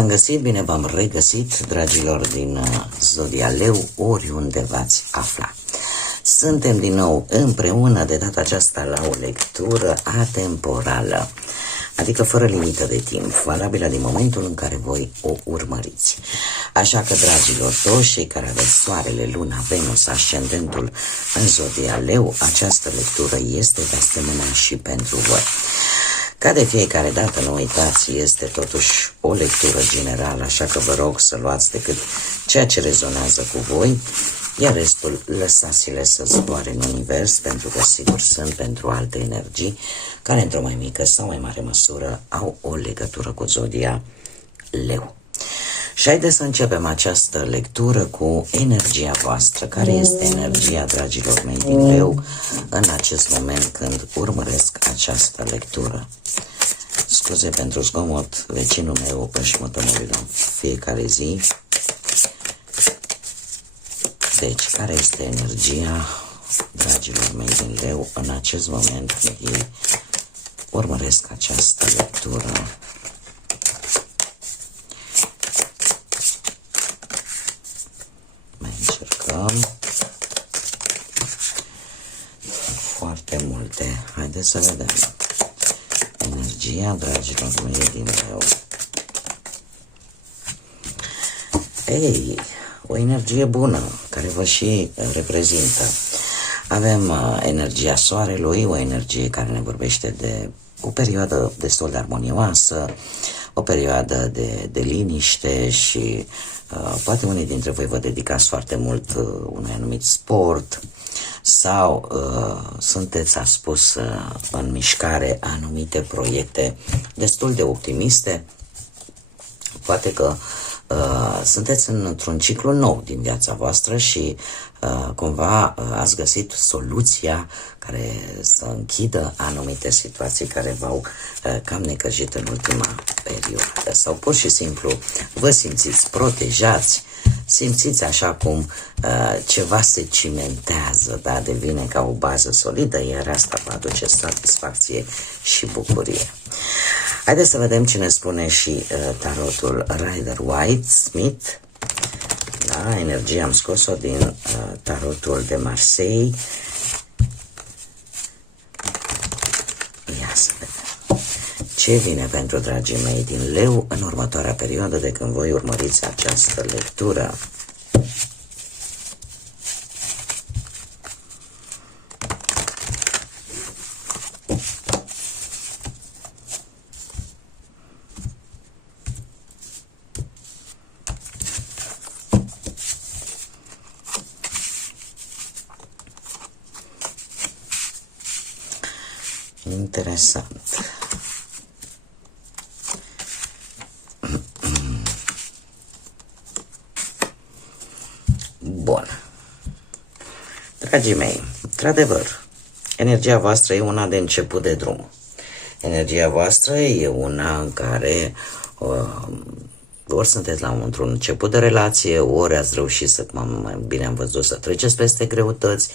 v-am găsit, bine v-am regăsit, dragilor din Zodia Leu, oriunde v-ați afla. Suntem din nou împreună, de data aceasta la o lectură atemporală, adică fără limită de timp, valabilă din momentul în care voi o urmăriți. Așa că, dragilor, toți cei care aveți soarele, luna, Venus, ascendentul în Zodia Leu, această lectură este de asemenea și pentru voi. Ca de fiecare dată, nu uitați, este totuși o lectură generală, așa că vă rog să luați decât ceea ce rezonează cu voi, iar restul lăsați-le să zboare în univers, pentru că sigur sunt pentru alte energii care într-o mai mică sau mai mare măsură au o legătură cu Zodia Leu. Și haideți să începem această lectură cu energia voastră. Care este energia, dragilor mei din Leu, în acest moment când urmăresc această lectură? Scuze pentru zgomot, vecinul meu își mută mobilul în fiecare zi. Deci, care este energia, dragilor mei din Leu, în acest moment când ei urmăresc această lectură? Mai încercăm. Foarte multe. Haideți să vedem. Energia, dragilor mei din Leu. Ei, o energie bună care vă și reprezintă. Avem energia soarelui, o energie care ne vorbește de o perioadă destul de armonioasă, o perioadă de liniște și poate unii dintre voi vă dedicați foarte mult unui anumit sport sau sunteți, a spus, în mișcare anumite proiecte destul de optimiste. Poate că sunteți într-un ciclu nou din viața voastră și cumva ați găsit soluția care să închidă anumite situații care v-au cam necăjit în ultima perioadă. Sau pur și simplu vă simțiți protejați, simțiți așa cum ceva se cimentează, da? Devine ca o bază solidă, iar asta vă aduce satisfacție și bucurie. Haideți să vedem ce ne spune și tarotul Rider-Waite-Smith. Da, energia am scos-o din tarotul de Marseille. Ia să vedem ce vine pentru dragii mei din Leu în următoarea perioadă de când voi urmăriți această lectură. Interesant. Bun. Dragii mei, într-adevăr, energia voastră e una de început de drum. Energia voastră e una în care ori sunteți într-un început de relație, ori ați reușit să, bine am văzut, să treceți peste greutăți,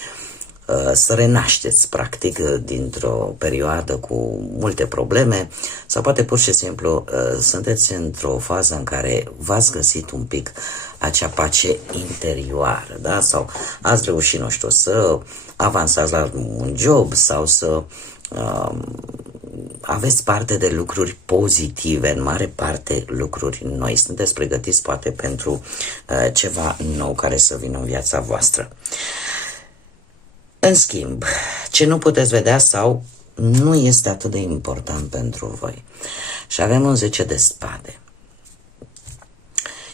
să renașteți, practic, dintr-o perioadă cu multe probleme, sau poate pur și simplu sunteți într-o fază în care v-ați găsit un pic acea pace interioară, da? Sau ați reușit, nu știu, să avansați la un job sau să aveți parte de lucruri pozitive, în mare parte lucruri noi. Sunteți pregătiți poate pentru ceva nou care să vină în viața voastră. În schimb, ce nu puteți vedea sau nu este atât de important pentru voi. Și avem un 10 de spade.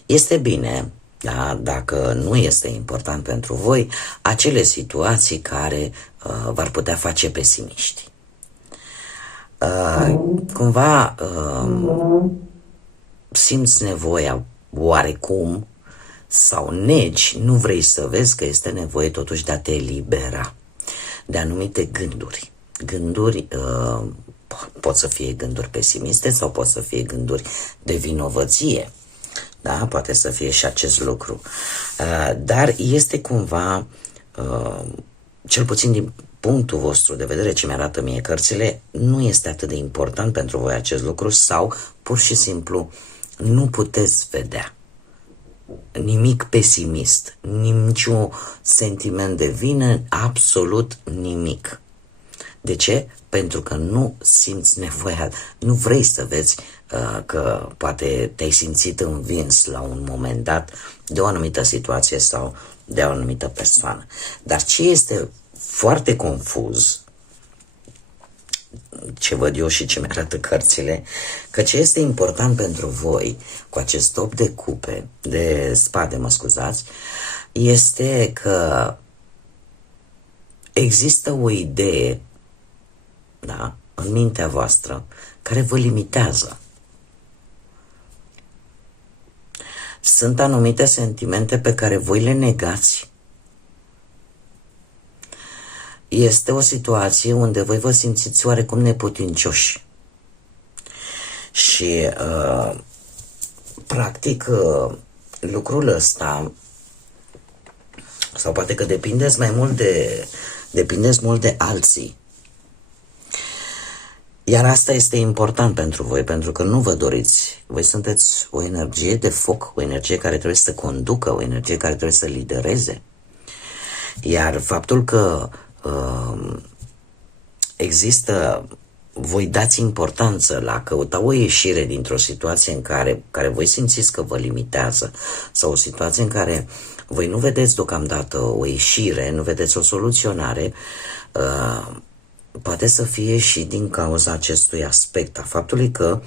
Este bine, da, dacă nu este important pentru voi, acele situații care v-ar putea face pesimiști. Cumva simți nevoia oarecum sau negi, nu vrei să vezi că este nevoie totuși de a te elibera de anumite gânduri. Gânduri pot să fie gânduri pesimiste sau pot să fie gânduri de vinovăție. Da, poate să fie și acest lucru. Dar este cumva, cel puțin din punctul vostru de vedere, ce mi-arată mie cărțile, nu este atât de important pentru voi acest lucru sau pur și simplu nu puteți vedea nimic pesimist, niciun sentiment de vină, absolut nimic. De ce? Pentru că nu simți nevoia, nu vrei să vezi că poate te-ai simțit învins la un moment dat de o anumită situație sau de o anumită persoană. Dar ce este foarte confuz, ce văd eu și ce mi-arată cărțile, că ce este important pentru voi cu acest 8 de cupe, de spade, mă scuzați, este că există o idee, da, în mintea voastră, care vă limitează. Sunt anumite sentimente pe care voi le negați. Este o situație unde voi vă simțiți oarecum neputincioși. Și, practic, lucrul ăsta, sau poate că depindeți mult de alții. Iar asta este important pentru voi, pentru că nu vă doriți. Voi sunteți o energie de foc, o energie care trebuie să conducă, o energie care trebuie să lidereze. Iar faptul că există, voi dați importanță la căuta o ieșire dintr-o situație în care voi simțiți că vă limitează, sau o situație în care voi nu vedeți deocamdată o ieșire, nu vedeți o soluționare, poate să fie și din cauza acestui aspect, a faptului că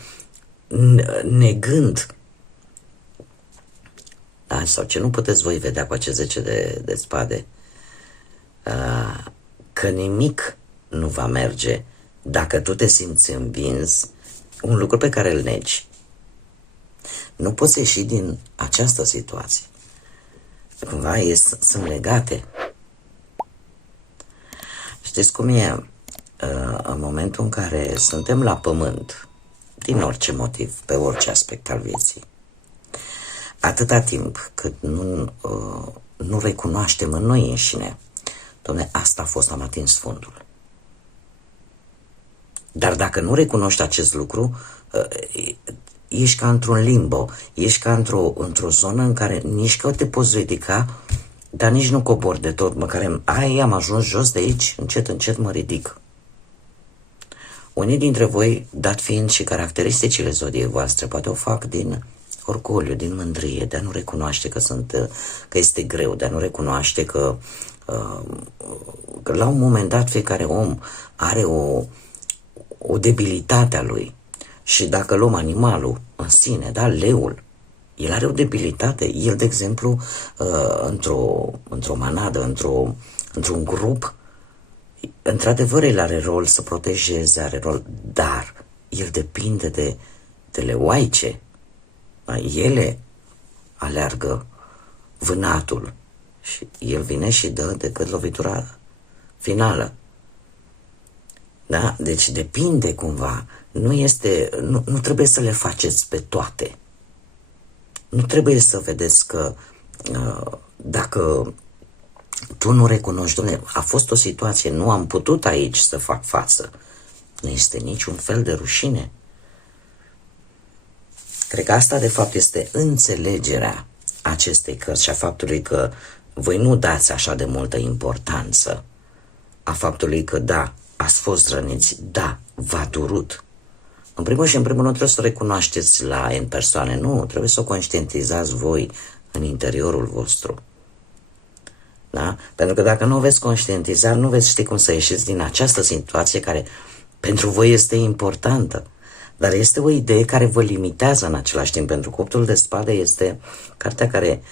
negând, da, sau ce nu puteți voi vedea cu acest 10 de spade, că nimic nu va merge dacă tu te simți învins, un lucru pe care îl negi. Nu poți ieși din această situație. Cumva sunt legate. Știți cum e? În momentul în care suntem la pământ, din orice motiv, pe orice aspect al vieții, atâta timp cât nu recunoaștem în noi înșine, Doamne, asta a fost, am atins fundul. Dar dacă nu recunoști acest lucru, ești ca într-un limbo, ești ca într-o zonă în care nici că te poți ridica, dar nici nu cobori de tot, măcar am ajuns jos de aici, încet, încet mă ridic. Unii dintre voi, dat fiind și caracteristicile zodiei voastre, poate o fac din orgoliu, din mândrie, de a nu recunoaște că este greu, de a nu recunoaște că la un moment dat fiecare om are o debilitate a lui. Și dacă luăm animalul în sine, da, leul, el are o debilitate. El, de exemplu, într-o manadă, într-un grup, într-adevăr el are rol să protejeze, are rol, dar el depinde de leoaice. Ele aleargă vânatul și el vine și dă decât lovitura finală. Da? Deci depinde cumva. Nu trebuie să le faceți pe toate. Nu trebuie să vedeți că dacă tu nu recunoști, Doamne, a fost o situație, nu am putut aici să fac față. Nu este niciun fel de rușine. Cred că asta de fapt este înțelegerea acestei cărți și a faptului că voi nu dați așa de multă importanță a faptului că da, ați fost răniți, da, v-a durut. În primul și în primul rând trebuie să o recunoașteți în persoane, nu, trebuie să o conștientizați voi în interiorul vostru. Da? Pentru că dacă nu o veți conștientiza, nu veți ști cum să ieșiți din această situație care pentru voi este importantă. Dar este o idee care vă limitează în același timp, pentru că 8-ul de spade este cartea care,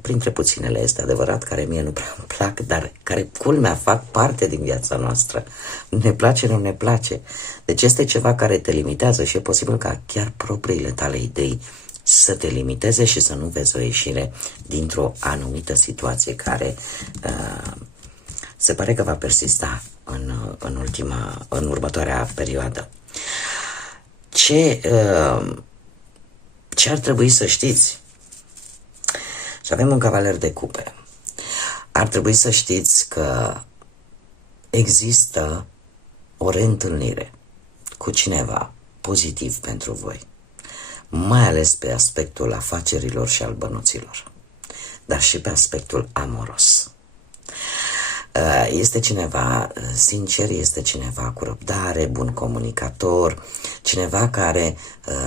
printre puținele, este adevărat, care mie nu prea îmi plac, dar care, culmea, fac parte din viața noastră. Ne place, nu ne place. Deci este ceva care te limitează și e posibil ca chiar propriile tale idei să te limiteze și să nu vezi o ieșire dintr-o anumită situație care se pare că va persista în următoarea perioadă. Ce ar trebui să știți? Și avem un cavaler de cupe. Ar trebui să știți că există o reîntâlnire cu cineva pozitiv pentru voi. mai ales pe aspectul afacerilor și al bănuților, dar și pe aspectul amoros. Este cineva sincer, este cineva cu răbdare, bun comunicator, cineva care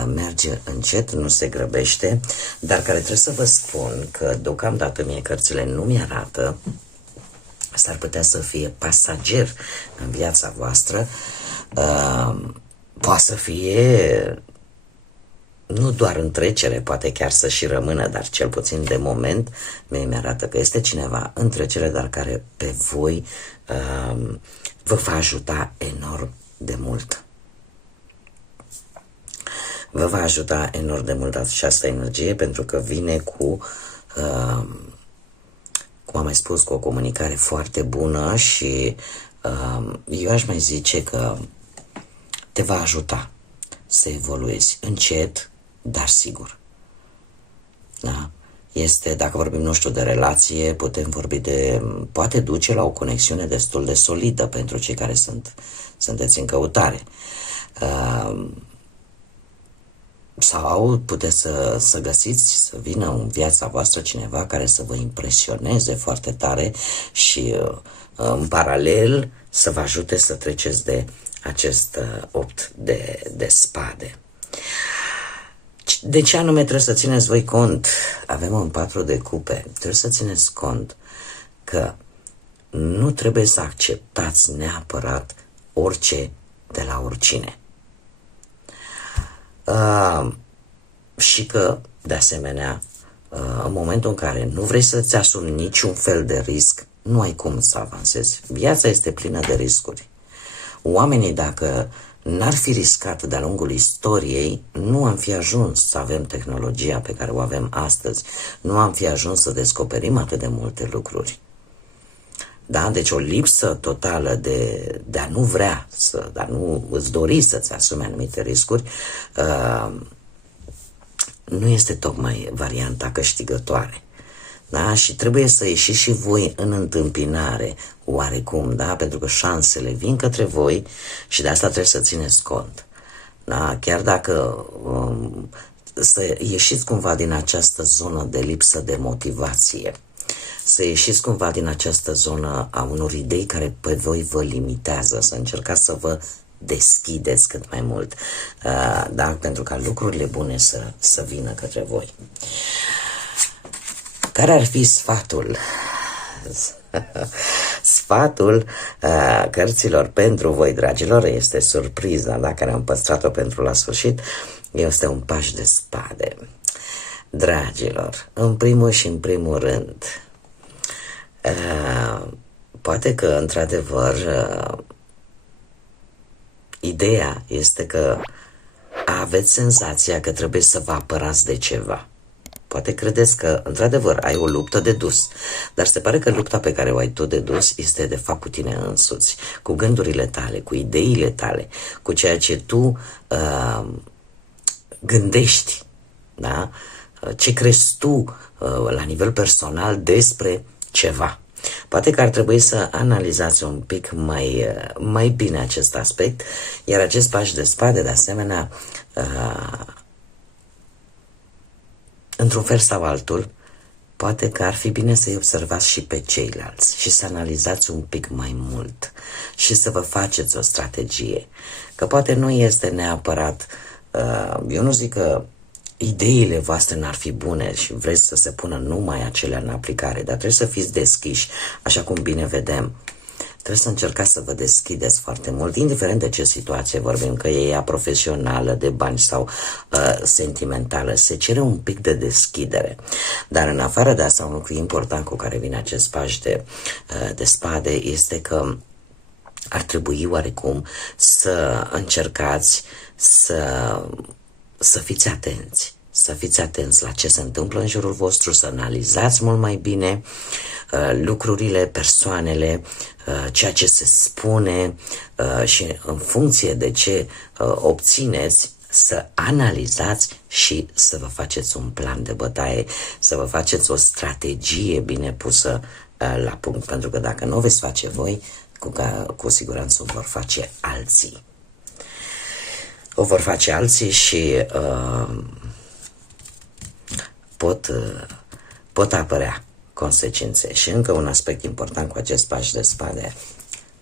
merge încet, nu se grăbește, dar care trebuie să vă spun că deocamdată mie cărțile nu mi-arată, s-ar putea să fie pasager în viața voastră, poate să fie nu doar în trecere, poate chiar să și rămână, dar cel puțin de moment mi-arată că este cineva în trecere, dar care pe voi vă va ajuta enorm de mult. Vă va ajuta enorm de mult această energie, pentru că vine cu, cum am mai spus, cu o comunicare foarte bună și eu aș mai zice că te va ajuta să evoluezi încet, dar sigur. Da? Este, dacă vorbim, nu știu, de relație, putem vorbi de, poate duce la o conexiune destul de solidă pentru cei care sunteți în căutare. Sau puteți să găsiți, să vină în viața voastră cineva care să vă impresioneze foarte tare și în paralel să vă ajute să treceți de acest 8 de spade. De ce anume trebuie să țineți voi cont? Avem un 4 de cupe. Trebuie să țineți cont că nu trebuie să acceptați neapărat orice de la oricine. Și că, de asemenea, în momentul în care nu vrei să-ți asumi niciun fel de risc, nu ai cum să avansezi. Viața este plină de riscuri. Oamenii, dacă n-ar fi riscat de-a lungul istoriei, nu am fi ajuns să avem tehnologia pe care o avem astăzi, nu am fi ajuns să descoperim atât de multe lucruri. Da? Deci o lipsă totală de a nu vrea, de a nu îți dori să-ți asumi anumite riscuri, nu este tocmai varianta câștigătoare. Da? Și trebuie să ieșiți și voi în întâmpinare, oarecum, da? Pentru că șansele vin către voi și de asta trebuie să țineți cont. Da? Chiar dacă să ieșiți cumva din această zonă de lipsă de motivație, să ieșiți cumva din această zonă a unor idei care pe voi vă limitează, să încercați să vă deschideți cât mai mult, da? Pentru ca lucrurile bune să vină către voi. Care ar fi sfatul? Sfatul cărților pentru voi, dragilor, este surpriza, da, care am păstrat-o pentru la sfârșit. Este un paș de spade. Dragilor, în primul și în primul rând, poate că, într-adevăr, ideea este că aveți senzația că trebuie să vă apărați de ceva. Poate credeți că, într-adevăr, ai o luptă de dus, dar se pare că lupta pe care o ai tu de dus este, de fapt, cu tine însuți, cu gândurile tale, cu ideile tale, cu ceea ce tu gândești, da? Ce crezi tu la nivel personal despre ceva. Poate că ar trebui să analizați un pic mai bine acest aspect, iar acest paș de spade, de asemenea, într-un fel sau altul, poate că ar fi bine să-i observați și pe ceilalți și să analizați un pic mai mult și să vă faceți o strategie. Că poate nu este neapărat, eu nu zic că ideile voastre n-ar fi bune și vreți să se pună numai acelea în aplicare, dar trebuie să fiți deschiși, așa cum bine vedem. Trebuie să încercați să vă deschideți foarte mult, indiferent de ce situație vorbim, că e ea profesională, de bani sau sentimentală, se cere un pic de deschidere. Dar în afară de asta, un lucru important cu care vine acest paș de spade este că ar trebui oarecum să încercați să fiți atenți. Să fiți atenți la ce se întâmplă în jurul vostru, să analizați mult mai bine lucrurile, persoanele, ceea ce se spune și în funcție de ce obțineți, să analizați și să vă faceți un plan de bătaie, să vă faceți o strategie bine pusă la punct, pentru că dacă nu o veți face voi, cu siguranță o vor face alții. O vor face alții și pot apărea consecințe. Și încă un aspect important cu acest paș de spade: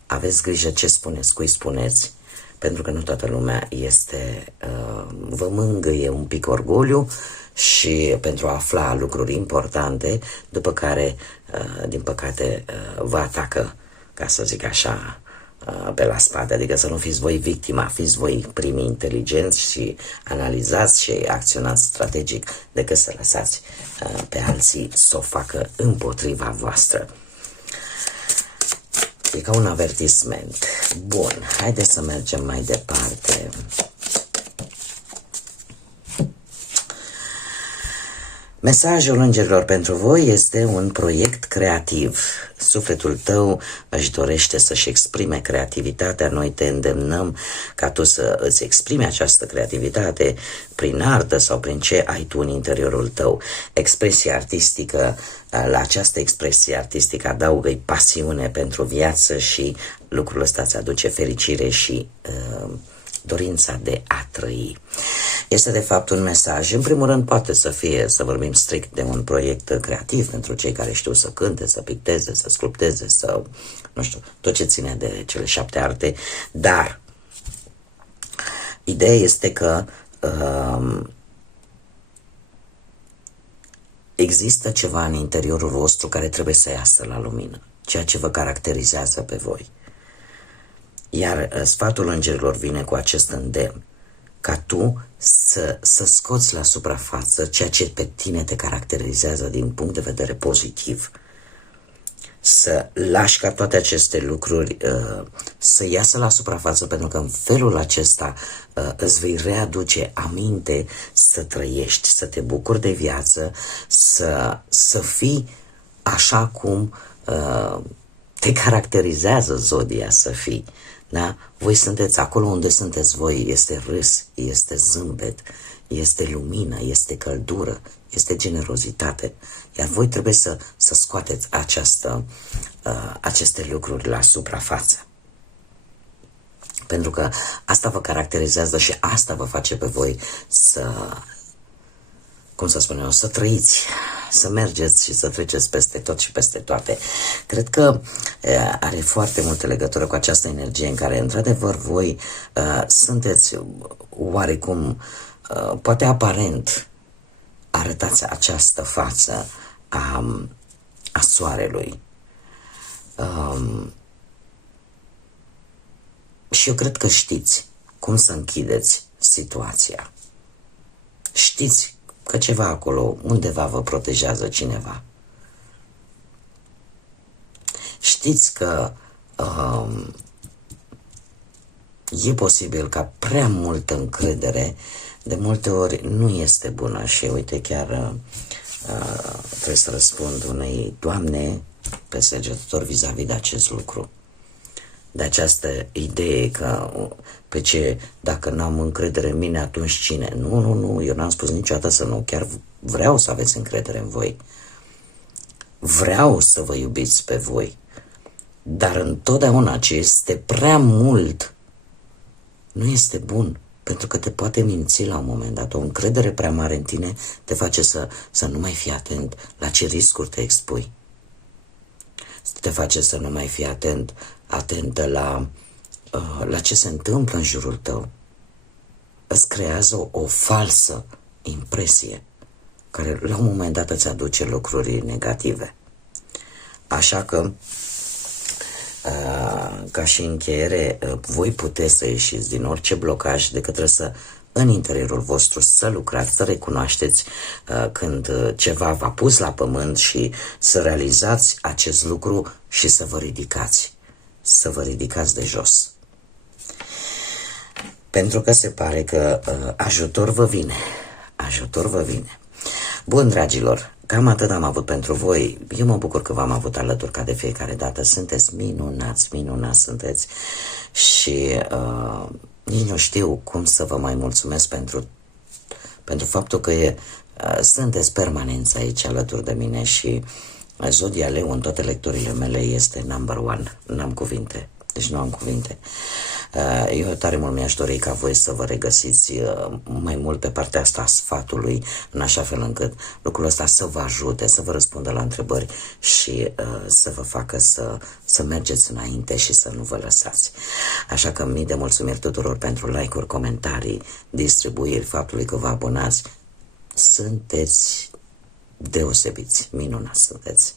aveți grijă ce spuneți, cui spuneți, pentru că nu toată lumea vă mângâie un pic orgoliu și pentru a afla lucruri importante, după care, din păcate, vă atacă, ca să zic așa, pe la spate. Adică să nu fiți voi victima, fiți voi primii inteligenți și analizați și acționați strategic, decât să lăsați pe alții să o facă împotriva voastră. E ca un avertisment. Bun, haideți să mergem mai departe. Mesajul îngerilor pentru voi este un proiect creativ. Sufletul tău își dorește să-și exprime creativitatea. Noi te îndemnăm ca tu să îți exprimi această creativitate prin artă sau prin ce ai tu în interiorul tău. Expresia artistică, la această expresie artistică adaugă-i pasiune pentru viață și lucrul ăsta îți aduce fericire și dorința de a trăi. Este de fapt un mesaj, în primul rând poate să fie, să vorbim strict de un proiect creativ pentru cei care știu să cânte, să picteze, să sculpteze, să, nu știu, tot ce ține de cele 7 arte, dar ideea este că există ceva în interiorul vostru care trebuie să iasă la lumină, ceea ce vă caracterizează pe voi. Iar sfatul îngerilor vine cu acest îndemn, ca tu să scoți la suprafață ceea ce pe tine te caracterizează din punct de vedere pozitiv. Să lași ca toate aceste lucruri să iasă la suprafață, pentru că în felul acesta îți vei readuce aminte să trăiești, să te bucuri de viață, să fii așa cum te caracterizează zodia să fii. Da? Voi sunteți acolo unde sunteți voi, este râs, este zâmbet, este lumină, este căldură, este generozitate. Iar voi trebuie să scoateți aceste lucruri la suprafață. Pentru că asta vă caracterizează și asta vă face pe voi să trăiți, să mergeți și să treceți peste tot și peste toate. Cred că are foarte multe legătură cu această energie în care, într-adevăr, voi sunteți oarecum, poate aparent, arătați această față a soarelui. Și eu cred că știți cum să închideți situația. Știți că ceva acolo, undeva vă protejează cineva. Știți că e posibil ca prea multă încredere de multe ori nu este bună. Și uite, chiar trebuie să răspund unei doamne pe săgetător vis-a-vis de acest lucru. De această idee că dacă n-am încredere în mine, atunci cine? Nu, eu n-am spus niciodată să nu, chiar vreau să aveți încredere în voi. Vreau să vă iubiți pe voi. Dar întotdeauna ce este prea mult nu este bun, pentru că te poate minți la un moment dat. O încredere prea mare în tine te face să nu mai fii atent la ce riscuri te expui. Te face să nu mai fii atentă la ce se întâmplă în jurul tău. Îți creează o falsă impresie care la un moment dat îți aduce lucruri negative. Așa că, ca și încheiere, voi puteți să ieșiți din orice blocaj decât trebuie în interiorul vostru să lucrați, să recunoașteți când ceva v-a pus la pământ și să realizați acest lucru și să vă ridicați. Să vă ridicați de jos. Pentru că se pare că ajutor vă vine. Ajutor vă vine. Bun, dragilor, cam atât am avut pentru voi. Eu mă bucur că v-am avut alături ca de fiecare dată. Sunteți minunați sunteți. Și nici nu știu cum să vă mai mulțumesc pentru faptul că sunteți permanenți aici alături de mine și zodia Leu în toate lecturile mele este number one. N-am cuvinte. Deci nu am cuvinte. Eu tare mult mi-aș dori ca voi să vă regăsiți mai mult pe partea asta a sfatului, în așa fel încât lucrul ăsta să vă ajute, să vă răspundă la întrebări și să vă facă să mergeți înainte și să nu vă lăsați. Așa că mii de mulțumiri tuturor pentru like-uri, comentarii, distribuiri, faptului că vă abonați. Sunteți deosebiți, minunați sunteți.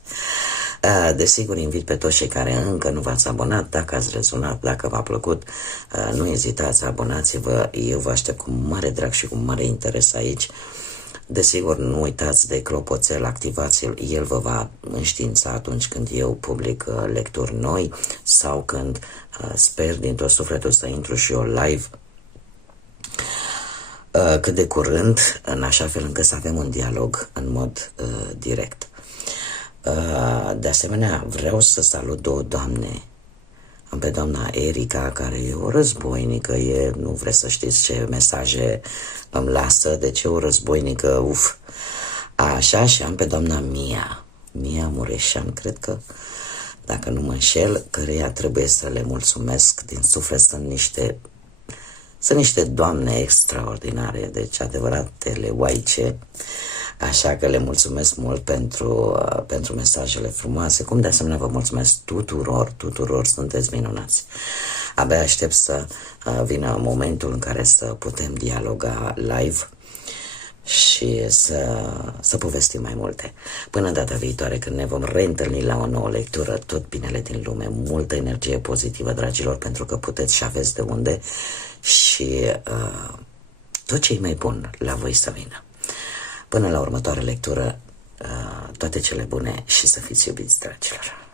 Desigur, invit pe toți cei care încă nu v-ați abonat, dacă ați rezonat, dacă v-a plăcut, nu ezitați, abonați-vă, eu vă aștept cu mare drag și cu mare interes aici. Desigur, nu uitați de clopoțel, activați-l, el vă va înștiința atunci când eu public lecturi noi sau când sper din tot sufletul să intru și eu live cât de curând, în așa fel încât să avem un dialog în mod direct. De asemenea, vreau să salut două doamne. Am pe doamna Erica, care e o războinică, nu vreți să știți ce mesaje îmi lasă, deci e o războinică, uf. Așa, și am pe doamna Mia Mureșan, cred că, dacă nu mă înșel, căreia trebuie să le mulțumesc din suflet. Sunt niște doamne extraordinare, deci adevăratele oaice, așa că le mulțumesc mult pentru mesajele frumoase, cum de asemenea vă mulțumesc tuturor, sunteți minunați. Abia aștept să vină momentul în care să putem dialoga live și să povestim mai multe. Până data viitoare, când ne vom reîntâlni la o nouă lectură, tot binele din lume, multă energie pozitivă, dragilor, pentru că puteți și aveți de unde și tot ce e mai bun la voi să vină. Până la următoarea lectură, toate cele bune și să fiți iubiți, dragilor.